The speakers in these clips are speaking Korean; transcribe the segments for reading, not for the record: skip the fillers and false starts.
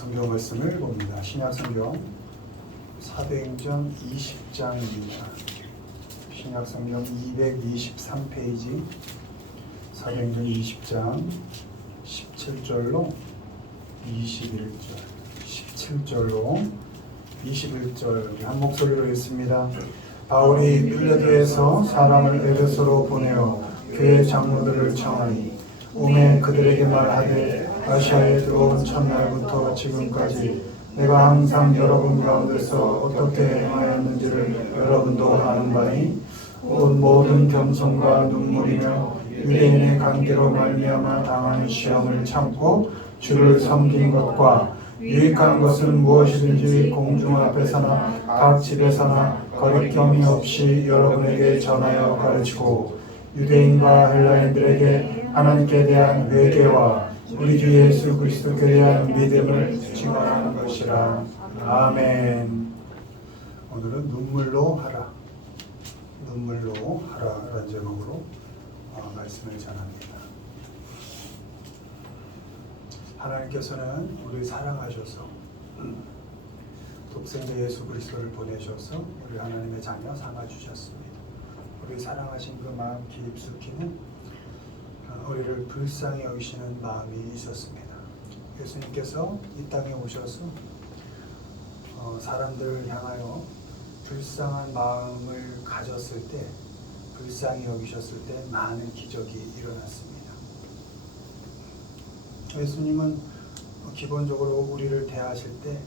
성경 말씀을 봅니다. 신약 성경 사도행전 20장입니다. 신약 성경 223페이지 사도행전 20장 17절로 21절 17절로 21절 한 목소리로 읽습니다. 바울이 빌레도에서 사람을 에베소로 보내어 교회 장로들을 청하니 오매 그들에게 말하되 아시아에 들어온 첫날부터 지금까지 내가 항상 여러분 가운데서 어떻게 행하였는지를 여러분도 아는 바니 온 모든 겸손과 눈물이며 유대인의 관계로 말미암아 당하는 시험을 참고 주를 섬긴 것과 유익한 것은 무엇이든지 공중 앞에서나 각 집에서나 거리낌이 없이 여러분에게 전하여 가르치고 유대인과 헬라인들에게 하나님께 대한 회개와 우리 주 예수 그리스도께 대한 믿음을 증언하는 것이라. 아멘. 오늘은 눈물로 하라, 눈물로 하라라는 제목으로 말씀을 전합니다. 하나님께서는 우리를 사랑하셔서 독생자 예수 그리스도를 보내셔서 우리 하나님의 자녀 삼아 주셨습니다. 우리 사랑하신 그 마음 깊숙이는 우리를 불쌍히 여기시는 마음이 있었습니다. 예수님께서 이 땅에 오셔서 사람들을 향하여 불쌍한 마음을 가졌을 때, 불쌍히 여기셨을 때 많은 기적이 일어났습니다. 예수님은 기본적으로 우리를 대하실 때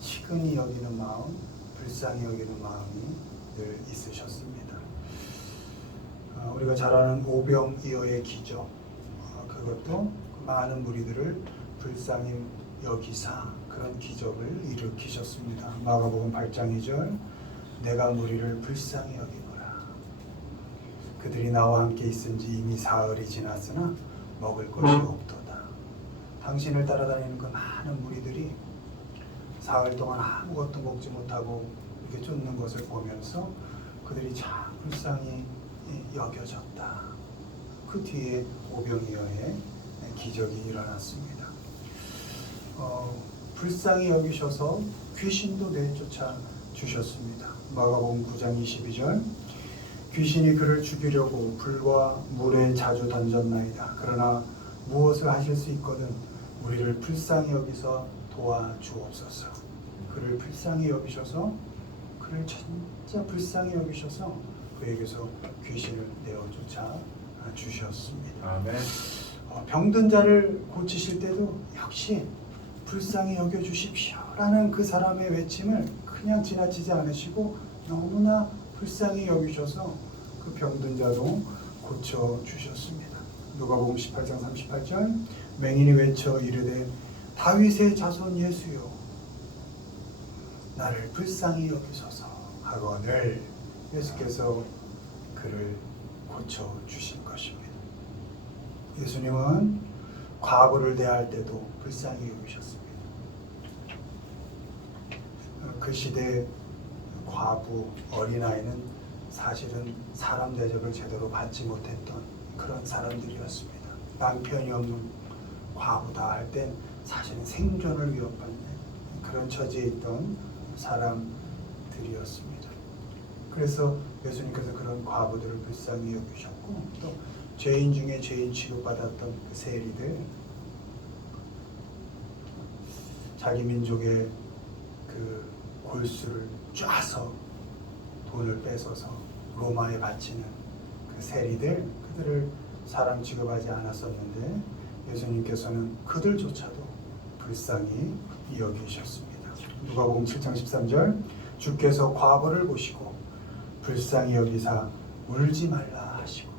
치근히 여기는 마음, 불쌍히 여기는 마음이 늘 있으셨습니다. 우리가 잘 아는 오병이어의 기적, 그것도 많은 무리들을 불쌍히 여기사 그런 기적을 일으키셨습니다. 마가복음 8장 2절 내가 무리를 불쌍히 여기노라. 그들이 나와 함께 있은지 이미 사흘이 지났으나 먹을 것이 없도다. 당신을 따라다니는 그 많은 무리들이 사흘 동안 아무것도 먹지 못하고 이렇게 쫓는 것을 보면서 그들이 참 불쌍히 여겨졌다. 그 뒤에 오병이어의 기적이 일어났습니다. 불쌍히 여기셔서 귀신도 내쫓아 주셨습니다. 마가복음 9장 22절 귀신이 그를 죽이려고 불과 물에 자주 던졌나이다. 그러나 무엇을 하실 수 있거든 우리를 불쌍히 여기서 도와주옵소서. 그를 불쌍히 여기셔서, 그를 진짜 불쌍히 여기셔서 그에게서 귀신을 내어쫓아 주셨습니다. 아멘. 병든 자를 고치실 때도 역시 불쌍히 여겨주십시오 라는 그 사람의 외침을 그냥 지나치지 않으시고 너무나 불쌍히 여기셔서 그 병든 자도 고쳐주셨습니다. 누가복음 18장 38절 맹인이 외쳐 이르되 다윗의 자손 예수여 나를 불쌍히 여기소서 하거늘 예수께서 그를 고쳐주신 것입니다. 예수님은 과부를 대할 때도 불쌍히 여기셨습니다. 그 시대 과부, 어린아이는 사실은 사람 대접을 제대로 받지 못했던 그런 사람들이었습니다. 남편이 없는 과부다 할 땐 사실은 생존을 위협받는 그런 처지에 있던 사람들이었습니다. 그래서 예수님께서 그런 과부들을 불쌍히 여기셨고 또 죄인 중에 죄인 취급받았던 그 세리들, 자기 민족의 그 골수를 쫙서 돈을 뺏어서 로마에 바치는 그 세리들, 그들을 사람 취급하지 않았었는데 예수님께서는 그들조차도 불쌍히 여기셨습니다. 누가복음 7장 13절 주께서 과부를 보시고 불쌍히 여기사 울지 말라 하시고.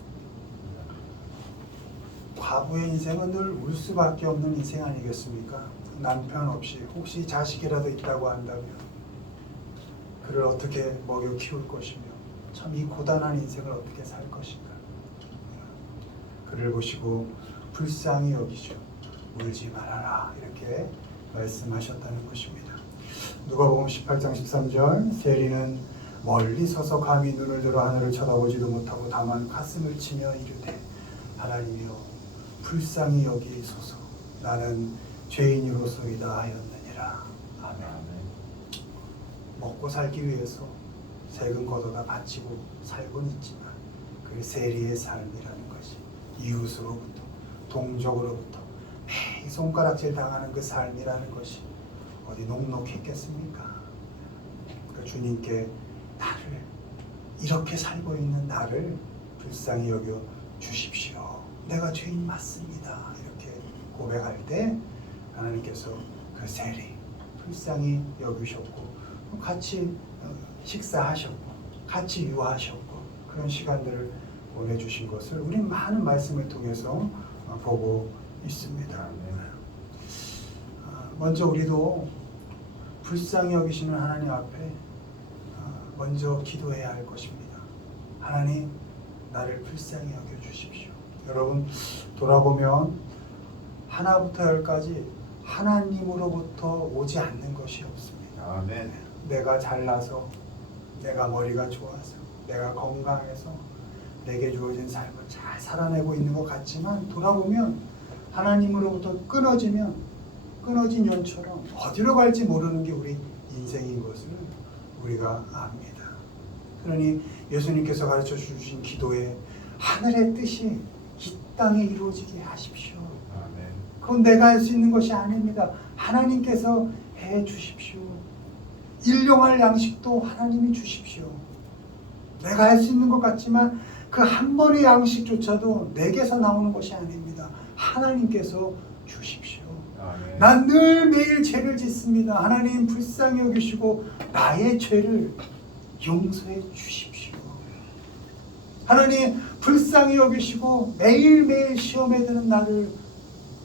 과부의 인생은 늘 울 수밖에 없는 인생 아니겠습니까? 남편 없이 혹시 자식이라도 있다고 한다면 그를 어떻게 먹여 키울 것이며 참 이 고단한 인생을 어떻게 살 것인가. 그를 보시고 불쌍히 여기시오 울지 말아라 이렇게 말씀하셨다는 것입니다. 누가복음 18장 13절 세리는 멀리 서서 감히 눈을 들어 하늘을 쳐다보지도 못하고 다만 가슴을 치며 이르되 하나님이여 불쌍히 여기소서 나는 죄인으로소이다 하였느니라. 먹고 살기 위해서 세금 걷어다 바치고 살곤 있지만 그 세리의 삶이라는 것이 이웃으로부터 동족으로부터 매일 손가락질 당하는 그 삶이라는 것이 어디 녹록했겠습니까? 그 주님께 나를 이렇게 살고 있는 나를 불쌍히 여겨 주십시오. 내가 죄인 맞습니다. 이렇게 고백할 때 하나님께서 그 세리 불쌍히 여기셨고 같이 식사하셨고 같이 유하셨고 그런 시간들을 보내주신 것을 우리 많은 말씀을 통해서 보고 있습니다. 먼저 우리도 불쌍히 여기시는 하나님 앞에 먼저 기도해야 할 것입니다. 하나님, 나를 불쌍히 여겨주십시오. 여러분, 돌아보면 하나부터 열까지 하나님으로부터 오지 않는 것이 없습니다. 아멘. 내가 잘나서, 내가 머리가 좋아서, 내가 건강해서 내게 주어진 삶을 잘 살아내고 있는 것 같지만 돌아보면 하나님으로부터 끊어진 연처럼 어디로 갈지 모르는 게 우리 인생인 것을 우리가 압니다. 그러니 예수님께서 가르쳐 주신 기도에 하늘의 뜻이 이 땅에 이루어지게 하십시오. 아멘. 그건 내가 할 수 있는 것이 아닙니다. 하나님께서 해 주십시오. 일용할 양식도 하나님이 주십시오. 내가 할 수 있는 것 같지만 그 한 번의 양식조차도 내게서 나오는 것이 아닙니다. 하나님께서 주십시오. 아멘. 난 늘 매일 죄를 짓습니다. 하나님 불쌍히 여기시고 나의 죄를 용서해 주십시오. 하나님 불쌍히 여기시고 매일매일 시험에 드는 나를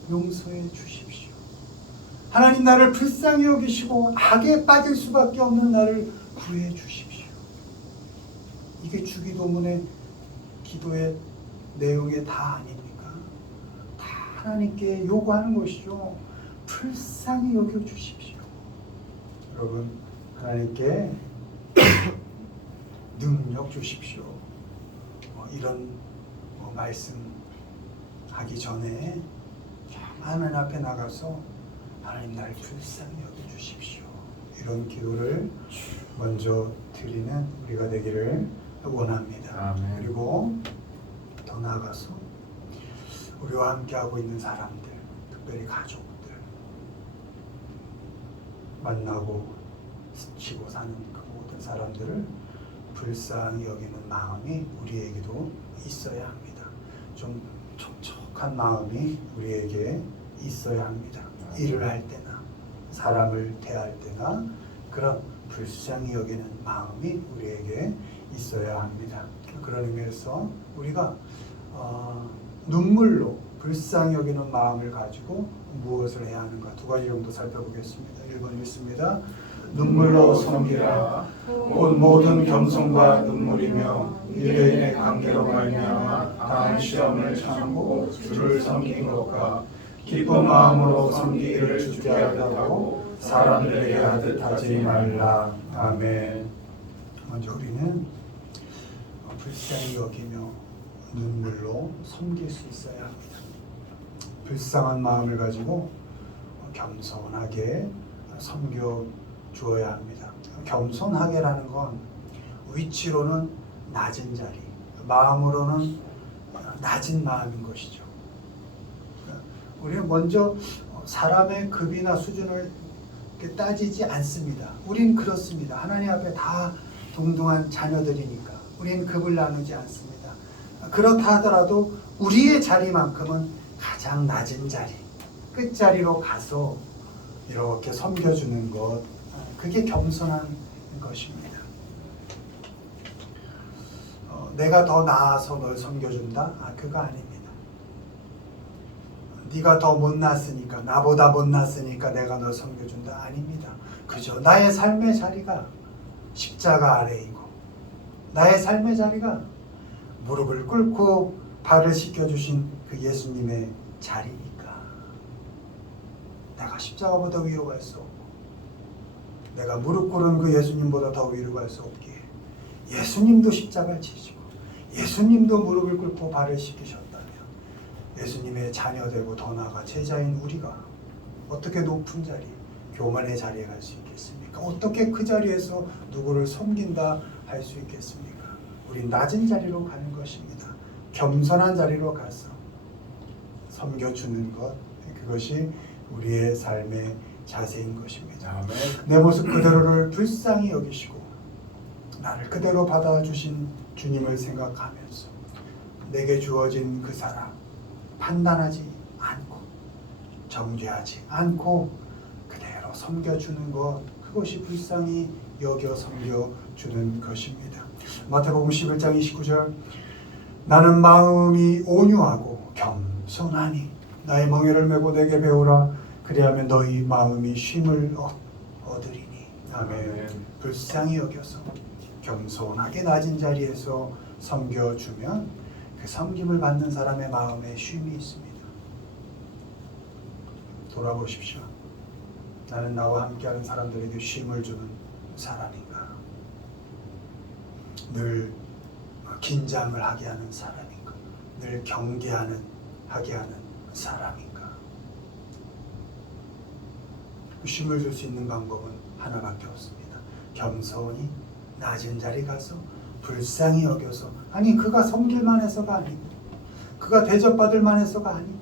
용서해 주십시오. 하나님 나를 불쌍히 여기시고 악에 빠질 수밖에 없는 나를 구해 주십시오. 이게 주기도문의 기도의 내용이 다 아닙니까? 다 하나님께 요구하는 것이죠. 불쌍히 여겨주십시오. 여러분, 하나님께 능력 주십시오. 이런 말씀하기 전에 하나님 앞에 나가서 하나님 나를 불쌍히 여겨주십시오. 이런 기도를 먼저 드리는 우리가 되기를 원합니다. 아멘. 그리고 더 나아가서 우리와 함께하고 있는 사람들, 특별히 가족들, 만나고 스치고 사는 그 모든 사람들을 불쌍히 여기는 마음이 우리에게도 있어야 합니다. 좀 촉촉한 마음이 우리에게 있어야 합니다. 일을 할 때나 사람을 대할 때나 그런 불쌍히 여기는 마음이 우리에게 있어야 합니다. 그런 의미에서 우리가 눈물로 불쌍히 여기는 마음을 가지고 무엇을 해야 하는가 두 가지 정도 살펴보겠습니다. 1번 읽습니다. 눈물로 섬기라. 곧 모든 겸손과 눈물이며 유대인의 관계로 말미암아 당한 시험을 참고 주를 섬긴 것과 기쁜 마음으로 섬기기를 주께 하다고 사람들에게 하듯 하지 말라. 아멘. 먼저 우리는 불쌍히 여기며 눈물로 섬길 수 있어야 합니다. 불쌍한 마음을 가지고 겸손하게 섬겨 주어야 합니다. 겸손하게라는 건 위치로는 낮은 자리, 마음으로는 낮은 마음인 것이죠. 우리는 먼저 사람의 급이나 수준을 따지지 않습니다. 우린 그렇습니다. 하나님 앞에 다 동등한 자녀들이니까 우리는 급을 나누지 않습니다. 그렇다 하더라도 우리의 자리만큼은 가장 낮은 자리, 끝자리로 가서 이렇게 섬겨주는 것, 그게 겸손한 것입니다. 내가 더 나아서 널 섬겨준다? 그거 아닙니다. 네가 더 못났으니까, 나보다 못났으니까 내가 널 섬겨준다? 아닙니다. 그저 나의 삶의 자리가 십자가 아래이고 나의 삶의 자리가 무릎을 꿇고 발을 씻겨주신 그 예수님의 자리니까 내가 십자가보다 위로 갈 수 없고 내가 무릎 꿇은 그 예수님보다 더 위로 갈 수 없기에 예수님도 십자가를 지시고 예수님도 무릎을 꿇고 발을 씻기셨다면 예수님의 자녀되고 더 나아가 제자인 우리가 어떻게 높은 자리, 교만의 자리에 갈 수 있겠습니까? 어떻게 그 자리에서 누구를 섬긴다 할 수 있겠습니까? 우리 낮은 자리로 가는 것입니다. 겸손한 자리로 가서 섬겨주는 것, 그것이 우리의 삶의 자세인 것입니다. 아멘. 내 모습 그대로를 불쌍히 여기시고 나를 그대로 받아주신 주님을 생각하면서 내게 주어진 그 사람 판단하지 않고 정죄하지 않고 그대로 섬겨주는 것, 그것이 불쌍히 여겨 섬겨주는 것입니다. 마태복음 11장 29절 나는 마음이 온유하고 겸손하니 나의 멍에를 메고 내게 배우라 그리하면 너희 마음이 쉼을 얻으리니. 아멘. 불쌍히 여겨서 겸손하게 낮은 자리에서 섬겨주면 그 섬김을 받는 사람의 마음에 쉼이 있습니다. 돌아보십시오. 나는 나와 함께하는 사람들에게 쉼을 주는 사람인가? 늘 긴장을 하게 하는 사람인가? 늘 하게 하는 사람인가? 쉼을 줄 수 있는 방법은 하나밖에 없습니다. 겸손히 낮은 자리 가서 불쌍히 여겨서, 아니 그가 섬길만 해서가 아니고 그가 대접받을만 해서가 아니고,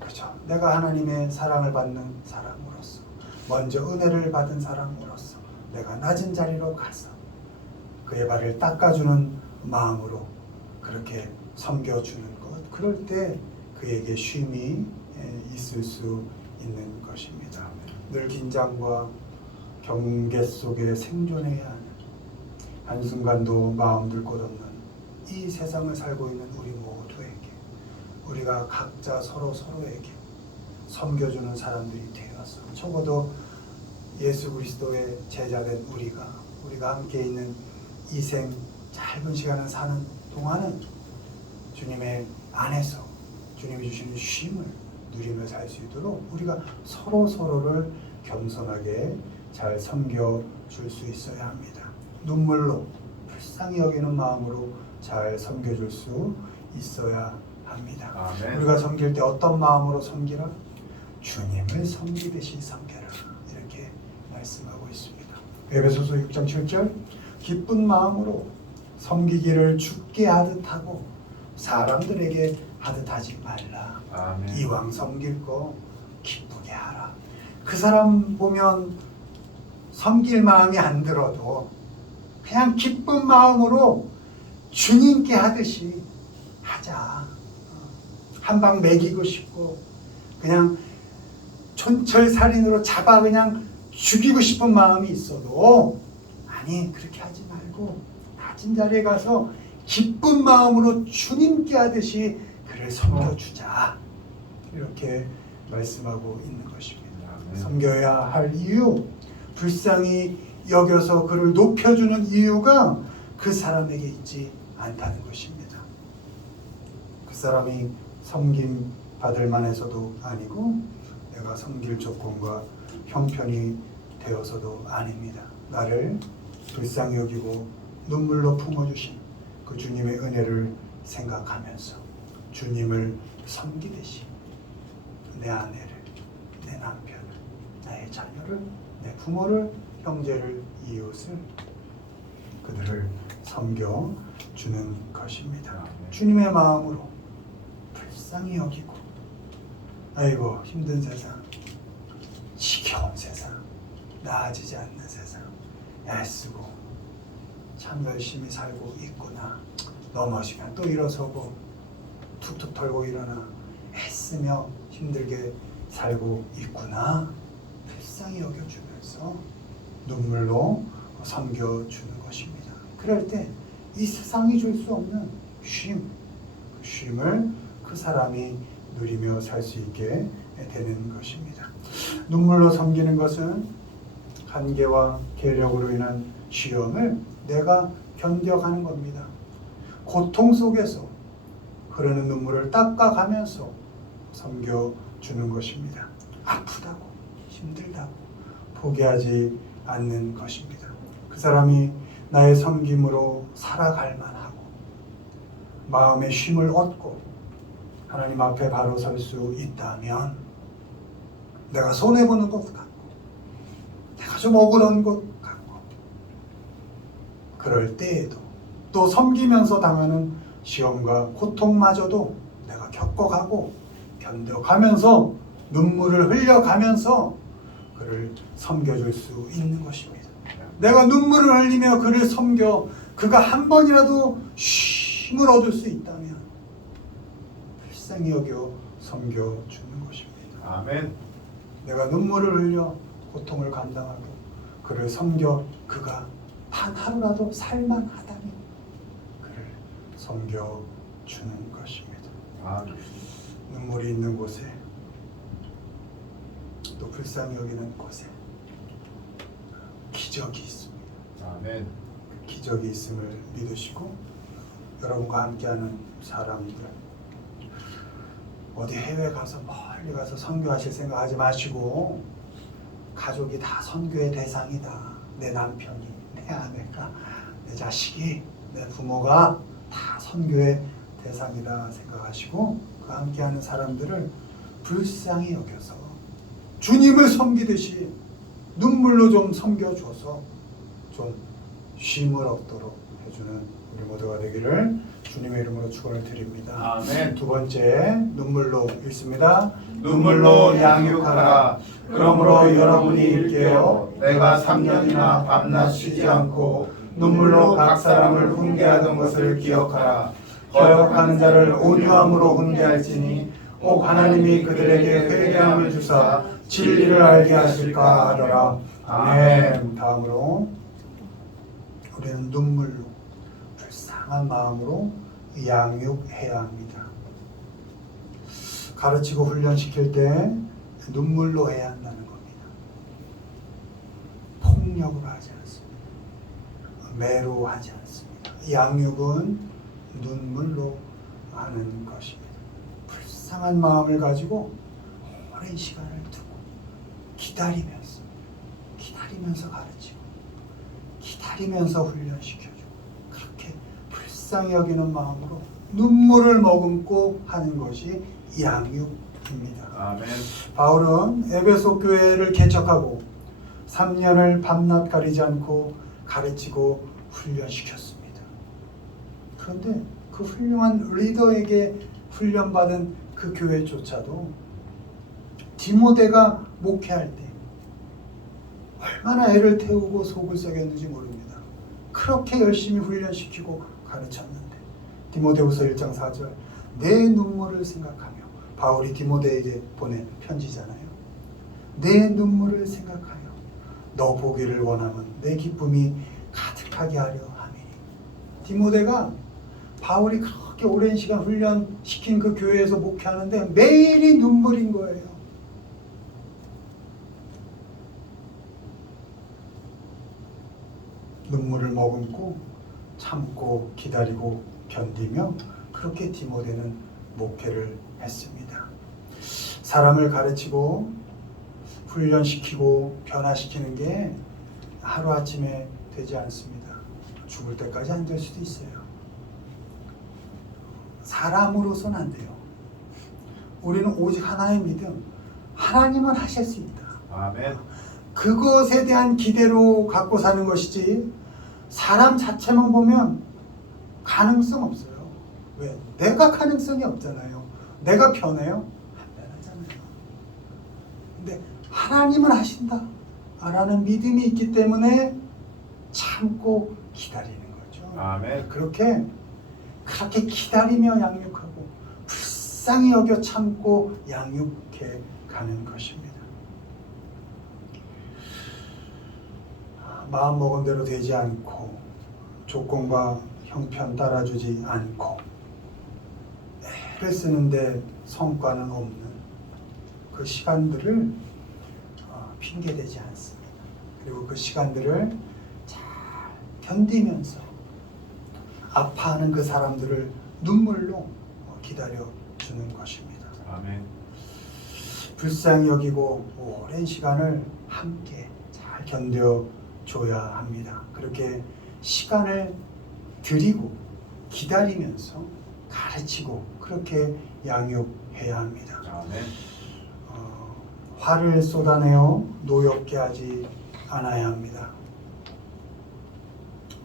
그죠? 내가 하나님의 사랑을 받는 사람으로서, 먼저 은혜를 받은 사람으로서 내가 낮은 자리로 가서 그의 발을 닦아주는 마음으로 그렇게 섬겨주는 것, 그럴 때 그에게 쉼이 있을 수 있는 것입니다. 늘 긴장과 경계 속에 생존해야 하는, 한순간도 마음 둘 곳 없는 이 세상을 살고 있는 우리 모두에게, 우리가 각자 서로에게 섬겨주는 사람들이 되어서, 적어도 예수 그리스도의 제자된 우리가 함께 있는 이 생 짧은 시간을 사는 동안은 주님의 안에서 주님이 주시는 쉼을 누리며 살 수 있도록 우리가 서로를 겸손하게 잘 섬겨줄 수 있어야 합니다. 눈물로 불쌍히 여기는 마음으로 잘 섬겨줄 수 있어야 합니다. 아멘. 우리가 섬길 때 어떤 마음으로 섬기라? 주님을 섬기듯이 섬겨라, 이렇게 말씀하고 있습니다. 에베소서 6장 7절 기쁜 마음으로 섬기기를 주께 하듯 하고 사람들에게 하듯 하지 말라. 아멘. 이왕 섬길 거 기쁘게 하라. 그 사람 보면 섬길 마음이 안 들어도 그냥 기쁜 마음으로 주님께 하듯이 하자. 한 방 먹이고 싶고 그냥 촌철살인으로 잡아 그냥 죽이고 싶은 마음이 있어도, 아니 그렇게 하지 말고 낮은 자리에 가서 기쁜 마음으로 주님께 하듯이 그를 섬겨주자, 이렇게 말씀하고 있는 것입니다. 섬겨야 할 이유, 불쌍히 여겨서 그를 높여주는 이유가 그 사람에게 있지 않다는 것입니다. 그 사람이 섬김 받을 만해서도 아니고 내가 섬길 조건과 형편이 되어서도 아닙니다. 나를 불쌍히 여기고 눈물로 품어주신 그 주님의 은혜를 생각하면서 주님을 섬기듯이 내 아내를, 내 남편을, 나의 자녀를, 내 부모를, 형제를, 이웃을, 그들을 섬겨주는 것입니다. 주님의 마음으로 불쌍히 여기고, 아이고 힘든 세상, 지겨운 세상, 나아지지 않는 세상, 애쓰고 참 열심히 살고 있구나, 넘어지면 또 일어서고 툭툭 털고 일어나 애쓰며 힘들게 살고 있구나, 불쌍히 여겨주면서 눈물로 섬겨주는 것입니다. 그럴 때 이 세상이 줄 수 없는 쉼, 그 쉼을 그 사람이 누리며 살 수 있게 되는 것입니다. 눈물로 섬기는 것은 한계와 계력으로 인한 시험을 내가 견뎌가는 겁니다. 고통 속에서 흐르는 눈물을 닦아가면서 섬겨주는 것입니다. 아프다고, 힘들다고 포기하지 않는 것입니다. 그 사람이 나의 섬김으로 살아갈 만하고 마음의 쉼을 얻고 하나님 앞에 바로 설 수 있다면 내가 손해보는 것 같고 내가 좀 억울한 것 같고 그럴 때에도 또 섬기면서 당하는 시험과 고통마저도 내가 겪어가고 견뎌가면서 눈물을 흘려가면서 그를 섬겨줄 수 있는 것입니다. 내가 눈물을 흘리며 그를 섬겨 그가 한 번이라도 쉼을 얻을 수 있다면 불쌍히 여겨 섬겨주는 것입니다. 아멘. 내가 눈물을 흘려 고통을 감당하고 그를 섬겨 그가 단 하루라도 살만하다면 그를 섬겨주는 것입니다. 아멘. 눈물이 있는 곳에 또 불쌍히 여기는 곳에 기적이 있습니다. 아멘. 그 기적이 있음을 믿으시고 여러분과 함께하는 사람들 어디 해외 가서 멀리 가서 선교하실 생각하지 마시고 가족이 다 선교의 대상이다. 내 남편이, 내 아내가, 내 자식이, 내 부모가 다 선교의 대상이다 생각하시고 그 함께하는 사람들을 불쌍히 여겨서 주님을 섬기듯이 눈물로 좀 섬겨줘서 좀 쉼을 얻도록 해주는 우리 모두가 되기를 주님의 이름으로 축원을 드립니다. 아멘. 두 번째 눈물로 읽습니다. 눈물로 양육하라. 그러므로 여러분이 일깨어 내가 3년이나 밤낮 쉬지 않고 눈물로 각 사람을 훈계하던 것을 기억하라. 거역하는 자를 온유함으로 훈계할지니 꼭 하나님이 그들에게 회개함을 주사 진리를 알게 하실까 하더라. 아멘. 다음으로 우리는 눈물로 불쌍한 마음으로 양육해야 합니다. 가르치고 훈련시킬 때 눈물로 해야 한다는 겁니다. 폭력으로 하지 않습니다. 매로 하지 않습니다. 양육은 눈물로 하는 것입니다. 불쌍한 마음을 가지고 오랜 시간을 두고 기다리면서 가르치고 기다리면서 훈련시켜주고 그렇게 불쌍히 여기는 마음으로 눈물을 머금고 하는 것이 양육입니다. 아멘. 바울은 에베소 교회를 개척하고 3년을 밤낮 가리지 않고 가르치고 훈련시켰습니다. 그런데 그 훌륭한 리더에게 훈련받은 그 교회조차도 디모데가 목회할 때 얼마나 애를 태우고 속을 썩였는지 모릅니다. 그렇게 열심히 훈련시키고 가르쳤는데 디모데후서 1장 4절 내 눈물을 생각하며 바울이 디모데에게 보낸 편지잖아요. 내 눈물을 생각하여 너 보기를 원하면 내 기쁨이 가득하게 하려 함이니. 디모데가 바울이 그렇게 오랜 시간 훈련시킨 그 교회에서 목회하는데 매일이 눈물인 거예요. 눈물을 머금고 참고 기다리고 견디며 그렇게 디모데는 목회를 했습니다. 사람을 가르치고 훈련시키고 변화시키는 게 하루아침에 되지 않습니다. 죽을 때까지 안 될 수도 있어요. 사람으로서는 안 돼요. 우리는 오직 하나의 믿음, 하나님은 하실 수 있다. 아멘. 그것에 대한 기대로 갖고 사는 것이지 사람 자체만 보면 가능성 없어요. 왜? 내가 가능성이 없잖아요. 내가 변해요? 안 변하잖아요. 근데 하나님은 하신다 라는 믿음이 있기 때문에 참고 기다리는 거죠. 아멘. 그렇게 기다리며 양육하고 불쌍히 여겨 참고 양육해 가는 것입니다. 마음먹은 대로 되지 않고 조건과 형편 따라주지 않고 애를 쓰는데 성과는 없는 그 시간들을 핑계대지 않습니다. 그리고 그 시간들을 잘 견디면서 아파하는 그 사람들을 눈물로 기다려주는 것입니다. 아멘. 불쌍히 여기고 오랜 시간을 함께 잘 견뎌줘야 합니다. 그렇게 시간을 드리고 기다리면서 가르치고 그렇게 양육해야 합니다. 아멘. 화를 쏟아내어 노엽게 하지 않아야 합니다.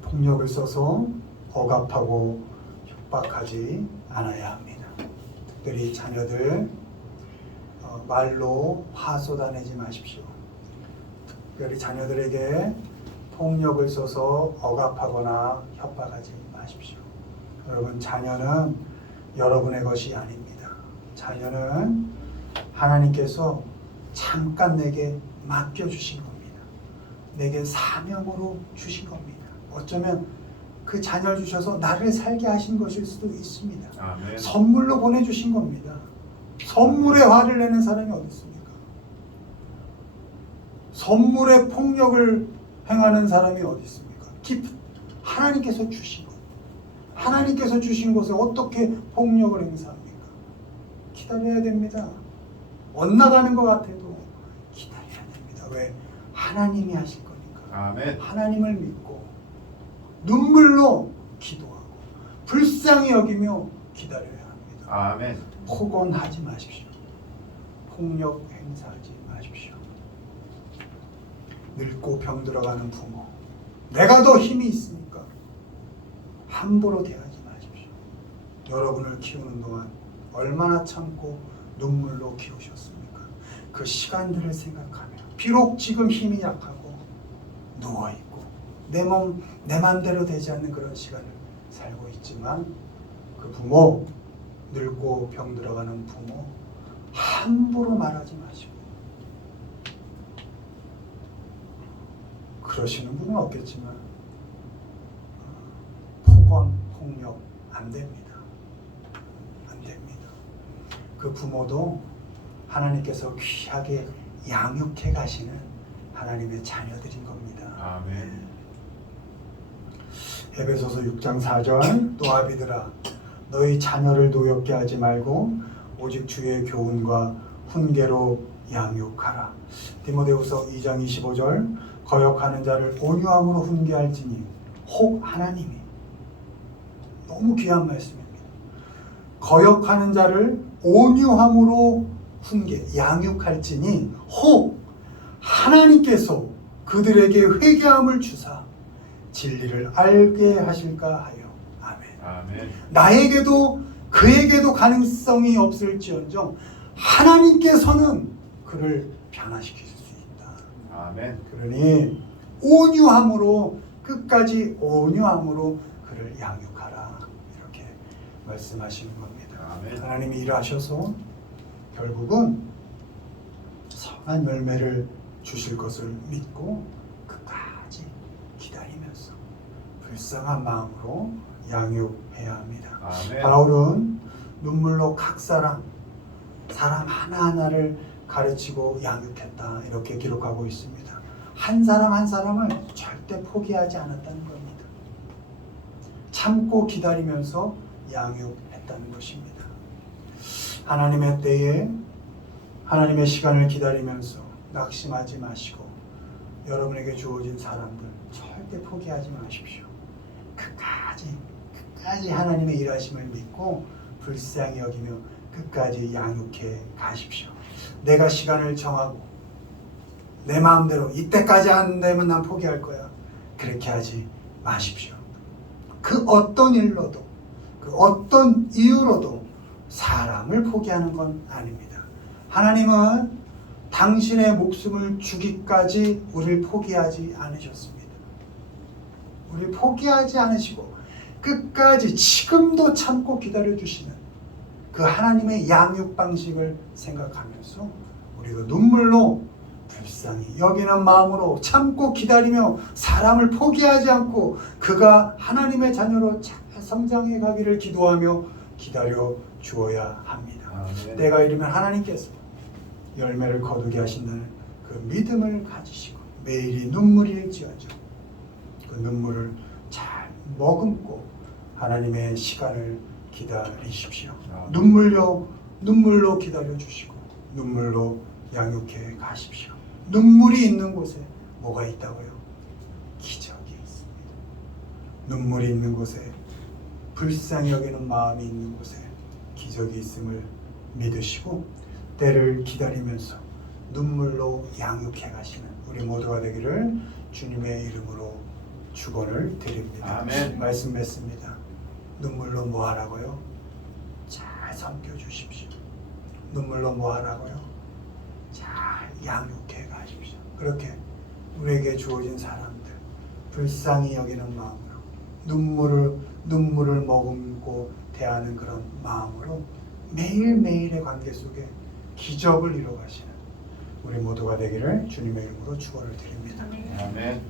폭력을 써서 억압하고 협박하지 않아야 합니다. 특별히 자녀들 말로 화 쏟아내지 마십시오. 특별히 자녀들에게 폭력을 써서 억압하거나 협박하지 마십시오. 여러분, 자녀는 여러분의 것이 아닙니다. 자녀는 하나님께서 잠깐 내게 맡겨주신 겁니다. 내게 사명으로 주신 겁니다. 어쩌면 그 자녀를 주셔서 나를 살게 하신 것일 수도 있습니다. 아멘. 선물로 보내주신 겁니다. 선물에 화를 내는 사람이 어디 있습니까? 선물에 폭력을 행하는 사람이 어디 있습니까? 하나님께서 주신 것. 하나님께서 주신 것에 어떻게 폭력을 행사합니까? 기다려야 됩니다. 엇나가는 것 같아도 기다려야 됩니다. 왜? 하나님이 하실 거니까. 아멘. 하나님을 믿고 눈물로 기도하고 불쌍히 여기며 기다려야 합니다. 아멘. 폭언하지 마십시오. 폭력 행사하지 마십시오. 늙고 병들어가는 부모, 내가 더 힘이 있으니까 함부로 대하지 마십시오. 여러분을 키우는 동안 얼마나 참고 눈물로 키우셨습니까? 그 시간들을 생각하며 비록 지금 힘이 약하고 누워있고 내 맘대로 되지 않는 그런 시간을 살고 있지만 그 부모, 늙고 병들어가는 부모 함부로 말하지 마시고, 그러시는 분은 없겠지만 폭언, 폭력 안 됩니다. 안 됩니다. 그 부모도 하나님께서 귀하게 양육해 가시는 하나님의 자녀들인 겁니다. 아멘. 에베소서 6장 4절 또 아비들아 너희 자녀를 노엽게 하지 말고 오직 주의 교훈과 훈계로 양육하라. 디모데후서 2장 25절 거역하는 자를 온유함으로 훈계할지니 혹 하나님이, 너무 귀한 말씀입니다. 거역하는 자를 온유함으로 훈계, 양육할지니 혹 하나님께서 그들에게 회개함을 주사 진리를 알게 하실까 하여. 아멘. 아멘. 나에게도 그에게도 가능성이 없을지언정 하나님께서는 그를 변화시킬 수 있다. 아멘. 그러니 온유함으로, 끝까지 온유함으로 그를 양육하라, 이렇게 말씀하시는 겁니다. 아멘. 하나님이 일하셔서 결국은 선한 열매를 주실 것을 믿고 끝까지 기다리면서 불쌍한 마음으로 양육해야 합니다. 아멘. 바울은 눈물로 각 사람 하나하나를 가르치고 양육했다, 이렇게 기록하고 있습니다. 한 사람 한 사람을 절대 포기하지 않았다는 겁니다. 참고 기다리면서 양육했다는 것입니다. 하나님의 때에 하나님의 시간을 기다리면서 낙심하지 마시고 여러분에게 주어진 사람들 절대 포기하지 마십시오. 끝까지 하나님의 일하심을 믿고 불쌍히 여기며 끝까지 양육해 가십시오. 내가 시간을 정하고 내 마음대로 이때까지 안 되면 난 포기할 거야, 그렇게 하지 마십시오. 그 어떤 일로도, 그 어떤 이유로도 사람을 포기하는 건 아닙니다. 하나님은 당신의 목숨을 주기까지 우리를 포기하지 않으셨습니다. 우리를 포기하지 않으시고 끝까지 지금도 참고 기다려주시는 그 하나님의 양육 방식을 생각하면서 우리가 눈물로 불쌍히 여기는 마음으로 참고 기다리며 사람을 포기하지 않고 그가 하나님의 자녀로 잘 성장해 가기를 기도하며 기다려 주어야 합니다. 아멘. 때가 이르면 하나님께서 열매를 거두게 하신다는 그 믿음을 가지시고 매일이 눈물일지어정 그 눈물을 잘 머금고 하나님의 시간을 기다리십시오. 눈물로 기다려주시고 눈물로 양육해 가십시오. 눈물이 있는 곳에 뭐가 있다고요? 기적이 있습니다. 눈물이 있는 곳에, 불쌍히 여기는 마음이 있는 곳에 기적이 있음을 믿으시고 때를 기다리면서 눈물로 양육해 가시는 우리 모두가 되기를 주님의 이름으로 축원을 드립니다. 아멘. 말씀 맺습니다. 눈물로 뭐 하라고요? 잘 섬겨주십시오. 눈물로 뭐 하라고요? 잘 양육해 가십시오. 그렇게 우리에게 주어진 사람들 불쌍히 여기는 마음으로 눈물을 머금고 대하는 그런 마음으로 매일매일의 관계 속에 기적을 이루어 가시는 우리 모두가 되기를 주님의 이름으로 축원을 드립니다. 아멘.